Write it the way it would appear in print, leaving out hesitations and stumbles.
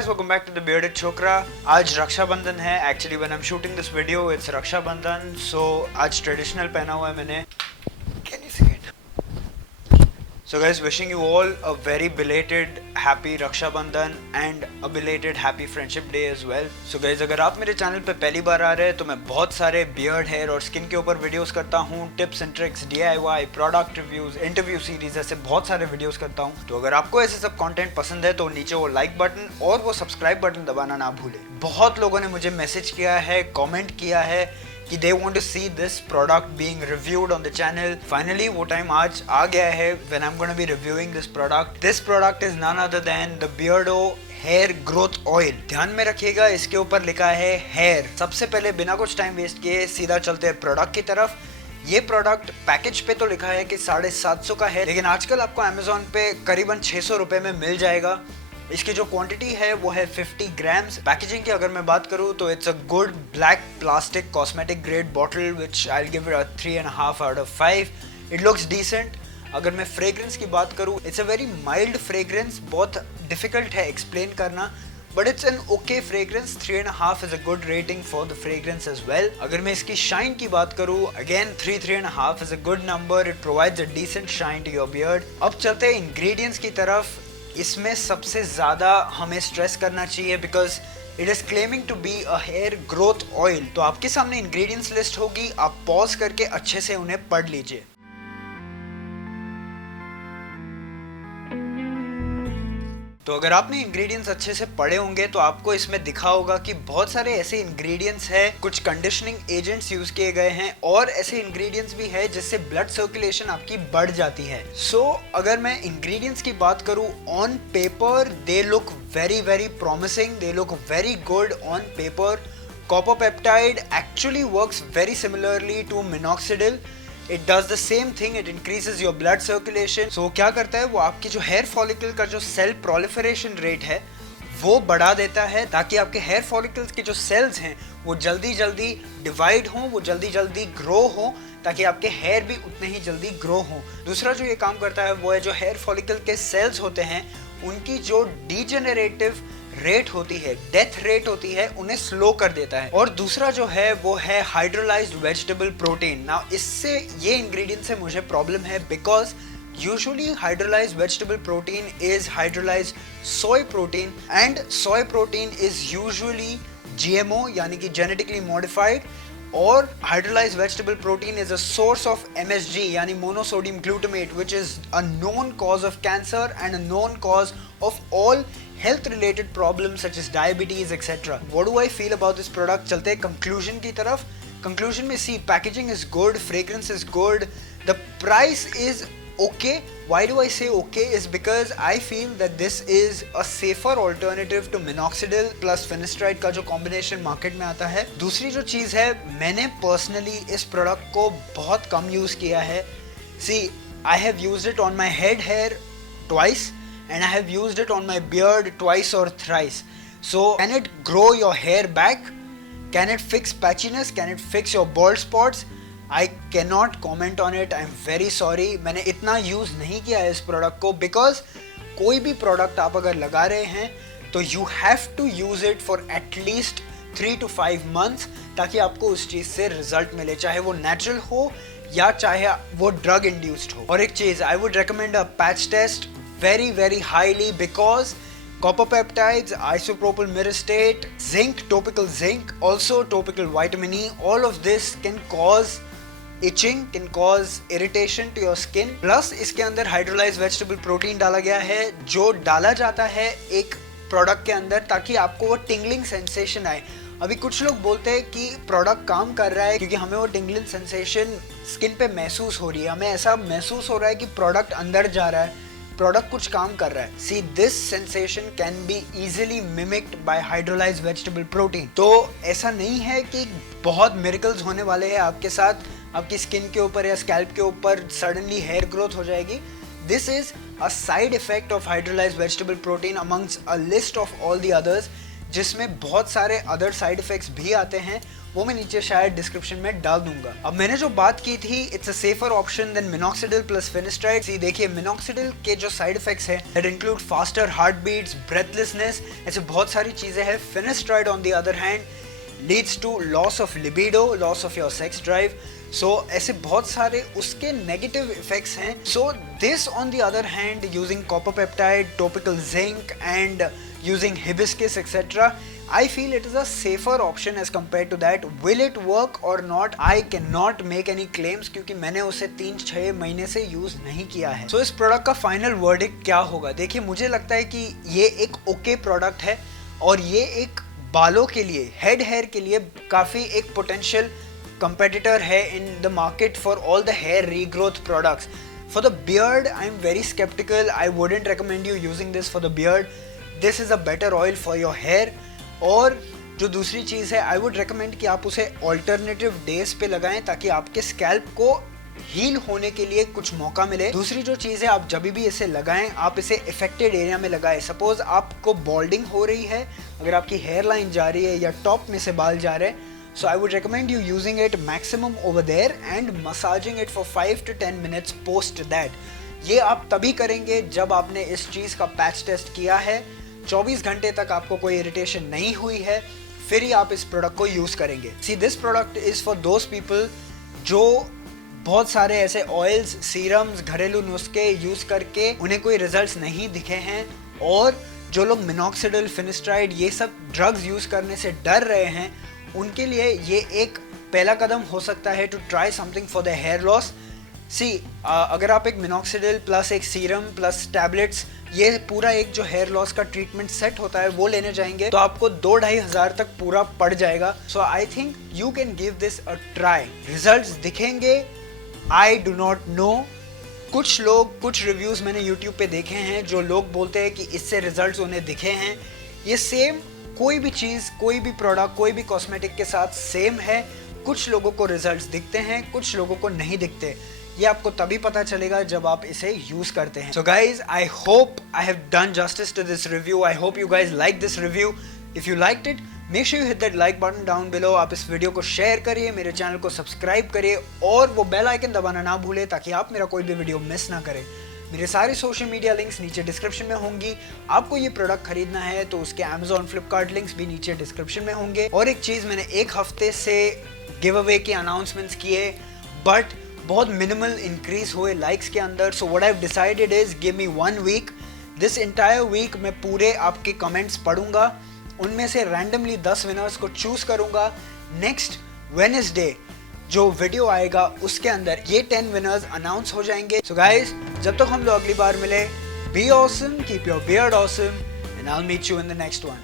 guys, welcome back to the Bearded Chokra. आज रक्षाबंधन है. Actually, when I'm shooting this video, it's Rakshabandhan. So आज traditional पहना हुआ है मैंने. Can you see it? So guys, wishing you all a very belated happy Raksha Bandhan and a belated happy friendship day as well. So guys, अगर आप मेरे channel पे पहली बार आ रहे हैं तो मैं बहुत सारे बियर्ड हेयर और स्किन के ऊपर वीडियोस करता हूँ, tips and tricks, DIY, product reviews, interview series, ऐसे बहुत सारे वीडियोस करता हूँ. तो अगर आपको ऐसे सब कंटेंट पसंद है तो नीचे वो लाइक बटन और वो सब्सक्राइब बटन दबाना ना भूलें. बहुत लोगों ने मुझे मैसेज किया है, कॉमेंट किया है कि they want to see this product being reviewed on the channel. Finally वो टाइम आज आ गया है when I'm going to be reviewing this product. This product is none other than the Beardo Hair Growth Oil. ध्यान में रखिएगा, इसके ऊपर लिखा है hair. सबसे पहले बिना कुछ टाइम वेस्ट किए सीधा चलते हैं प्रोडक्ट की तरफ. ये प्रोडक्ट पैकेज पे तो लिखा है कि 750 का है, लेकिन आजकल आपको अमेजोन पे करीबन 600 रुपए में मिल जाएगा. इसकी जो क्वांटिटी है वो है 50 ग्राम्स. पैकेजिंग की अगर मैं बात करूँ तो it's a good black plastic cosmetic grade bottle which I will give it a 3.5 out of 5. It looks decent. अगर मैं फ्रेग्रेंस की बात करूँ, it's a very mild fragrance. बहुत डिफिकल्ट है एक्सप्लेन करना, but it's an okay fragrance. 3.5 is a good rating for the fragrance as well. अगर मैं इसकी शाइन की बात करूँ, again 3.5 is a good number. It provides a decent shine to your beard. अब चलते हैं इंग्रेडिएंट्स की तरफ. इसमें सबसे ज़्यादा हमें स्ट्रेस करना चाहिए because it is claiming to be a hair growth oil. तो आपके सामने इंग्रेडिएंट्स लिस्ट होगी, आप पॉज करके अच्छे से उन्हें पढ़ लीजिए. तो अगर आपने इंग्रेडिएंट्स अच्छे से पढ़े होंगे तो आपको इसमें दिखा होगा कि बहुत सारे ऐसे इंग्रेडिएंट्स हैं, कुछ कंडीशनिंग एजेंट्स यूज किए गए हैं और ऐसे इंग्रेडिएंट्स भी है जिससे ब्लड सर्कुलेशन आपकी बढ़ जाती है. सो अगर मैं इंग्रेडिएंट्स की बात करूं, on paper they look very very promising, they look very good on paper. Copper peptide actually works very similarly to minoxidil. It does the same thing, it increases your blood circulation. So क्या करता है वो आपकी जो hair follicle का जो cell proliferation rate है वो बढ़ा देता है, ताकि आपके हेयर फॉलिकल्स के जो सेल्स हैं वो जल्दी जल्दी डिवाइड हों, वो जल्दी जल्दी ग्रो हों, ताकि आपके हेयर भी उतने ही जल्दी ग्रो हों. दूसरा जो ये काम करता है वो है जो हेयर फॉलिकल के सेल्स होते हैं उनकी जो डीजेनरेटिव रेट होती है, डेथ रेट होती है, उन्हें स्लो कर देता है. और दूसरा जो है वो है हाइड्रोलाइज्ड वेजिटेबल प्रोटीन. नाउ इससे ये इंग्रेडिएंट से मुझे प्रॉब्लम है because usually hydrolysed vegetable protein is hydrolysed soy protein and soy protein is usually GMO यानी कि जेनेटिकली मॉडिफाइड, और hydrolyzed vegetable protein is a source of MSG यानी monosodium glutamate which is a known cause of cancer and a known cause of all health related problems such as diabetes etc. What do I feel about this product? चलते हैं conclusion की तरफ. Conclusion में see, packaging is good, fragrance is good, the price is okay. Why do I say okay is because I feel that this is a safer alternative to minoxidil plus finasteride का जो combination market में आता है. दूसरी जो चीज़ है, मैंने personally इस product को बहुत कम use किया है. See, I have used it on my head hair twice and I have used it on my beard twice or thrice. So can it grow your hair back? Can it fix patchiness? Can it fix your bald spots? I cannot comment on it. I am very sorry. मैंने इतना use नहीं किया है इस product को because कोई भी product आप अगर लगा रहे हैं तो you have to use it for at least 3 to 5 months ताकि आपको उस चीज़ से रिजल्ट मिले, चाहे वो नेचुरल हो या चाहे वो ड्रग इंड्यूस्ड हो. और एक चीज़, I would recommend a patch test very very highly because copper peptides, isopropyl myristate, zinc, topical zinc, also topical vitamin E, all of this can cause itching, can cause irritation to your skin. plus इसके अंदर hydrolyzed vegetable protein डाला गया है जो डाला जाता है एक प्रोडक्ट के अंदर ताकि आपको वो टिंगलिंग सेंसेशन आए. अभी कुछ लोग बोलते हैं कि प्रोडक्ट काम कर रहा है क्योंकि हमें वो टिंगलिंग सेंसेशन स्किन पे महसूस हो रही है, हमें ऐसा महसूस हो रहा है कि प्रोडक्ट अंदर जा रहा है, प्रोडक्ट कुछ काम कर रहा है. See, this sensation can be easily mimicked by hydrolysed vegetable protein. तो ऐसा नहीं है कि बहुत मिरेकल्स होने वाले हैं आपके साथ, आपकी स्किन के ऊपर या स्कैल्प के ऊपर सडनली हेयर ग्रोथ हो जाएगी. This is a side effect of hydrolysed vegetable protein amongst a list of all the others. जिसमें बहुत सारे अदर साइड इफेक्ट्स भी आते हैं, वो मैं नीचे शायद डिस्क्रिप्शन में डाल दूंगा। अब मैंने जो बात की थी, it's a safer option than minoxidil plus finasteride. देखिए मिनॉक्सिडिल के जो साइड इफेक्ट्स हैं that include faster heart beats, breathlessness, ऐसे बहुत सारी चीजें हैं। Finasteride on the other hand leads to loss of libido, loss of your sex drive. So ऐसे बहुत सारे उसके नेगेटिव इफेक्ट्स हैं। So this on the other hand, using copper peptide, topical zinc and using hibiscus etc, I feel it is a safer option as compared to that. Will it work or not? I cannot make any claims क्योंकि मैंने उसे 3-6 महीने से use नहीं किया है। इस product का फाइनल वर्डिक्ट क्या होगा? देखिए मुझे लगता है कि ये एक ओके प्रोडक्ट है और ये एक बालों के लिए, हेड हेयर के लिए काफी एक पोटेंशियल कंपेटिटर है in the market for all the hair regrowth products. For the beard I am very skeptical, I wouldn't recommend you using this for the beard. This is a better oil for your hair. और जो दूसरी चीज़ है, आई would recommend कि आप उसे alternative days पे लगाएं ताकि आपके स्कैल्प को हील होने के लिए कुछ मौका मिले। दूसरी जो चीज़ है, आप जब भी इसे लगाएं आप इसे इफेक्टेड एरिया में लगाएं। सपोज आपको बॉल्डिंग हो रही है, अगर आपकी हेयर लाइन जा रही है या टॉप में से बाल जा रहे हैं, so I would recommend you using it maximum over there and massaging it for 5 to 10 minutes post that. ये आप तभी करेंगे जब आपने इस चीज़ का पैच टेस्ट किया है, 24 घंटे तक आपको कोई इरिटेशन नहीं हुई है, फिर ही आप इस प्रोडक्ट को यूज़ करेंगे। See this product is for those people जो बहुत सारे ऐसे ऑयल्स, सीरम्स, घरेलू नुस्खे यूज़ करके उन्हें कोई रिजल्ट्स नहीं दिखे हैं, और जो लोग मिनॉक्सिडिल, फिनिस्ट्राइड ये सब ड्रग्स यूज़ करने से डर रहे हैं, उनके लिए ये एक पहला कदम हो सकता है to try something for the hair loss. अगर आप एक मिनॉक्सिडिल प्लस एक सीरम प्लस टैबलेट्स, ये पूरा एक जो हेयर लॉस का ट्रीटमेंट सेट होता है वो लेने जाएंगे तो आपको 2-2.5 हज़ार तक पूरा पड़ जाएगा। So I think you can give this a try. Results दिखेंगे, आई डू नॉट नो। कुछ लोग, कुछ रिव्यूज़ मैंने यूट्यूब पे देखे हैं जो लोग बोलते हैं कि इससे रिजल्ट्स उन्हें दिखे हैं। ये सेम कोई भी चीज़, कोई भी प्रोडक्ट, कोई भी कॉस्मेटिक के साथ सेम है। कुछ लोगों को रिजल्ट्स दिखते हैं, कुछ लोगों को नहीं दिखते। ये आपको तभी पता चलेगा जब आप इसे यूज करते हैं। So guys, I hope I have done justice to this review. I hope you guys like this review. If you liked it, make sure you hit that like button down below. आप इस video को share करिए, मेरे channel को subscribe करिए और वो bell icon दबाना ना भूलें ताकि आप मेरा कोई भी वीडियो मिस ना करें। मेरे सारे सोशल मीडिया लिंक्स नीचे डिस्क्रिप्शन में होंगी। आपको ये प्रोडक्ट खरीदना है तो उसके Amazon, Flipkart लिंक्स भी नीचे डिस्क्रिप्शन में होंगे। और एक चीज़, मैंने एक हफ्ते से गिव अवे के अनाउंसमेंट्स किए बट बहुत मिनिमल इंक्रीज हुए लाइक्स के अंदर। So what I have decided is give me 1 week. This entire week मैं पूरे आपके कमेंट्स पढ़ूंगा, उनमें से रैंडमली 10 विनर्स को चूज करूंगा। नेक्स्ट वेडनेसडे जो वीडियो आएगा उसके अंदर ये 10 विनर्स अनाउंस हो जाएंगे। सो गाइज, जब तक हम लोग अगली बार मिले, be awesome, keep your beard awesome, and I will meet you in the next one.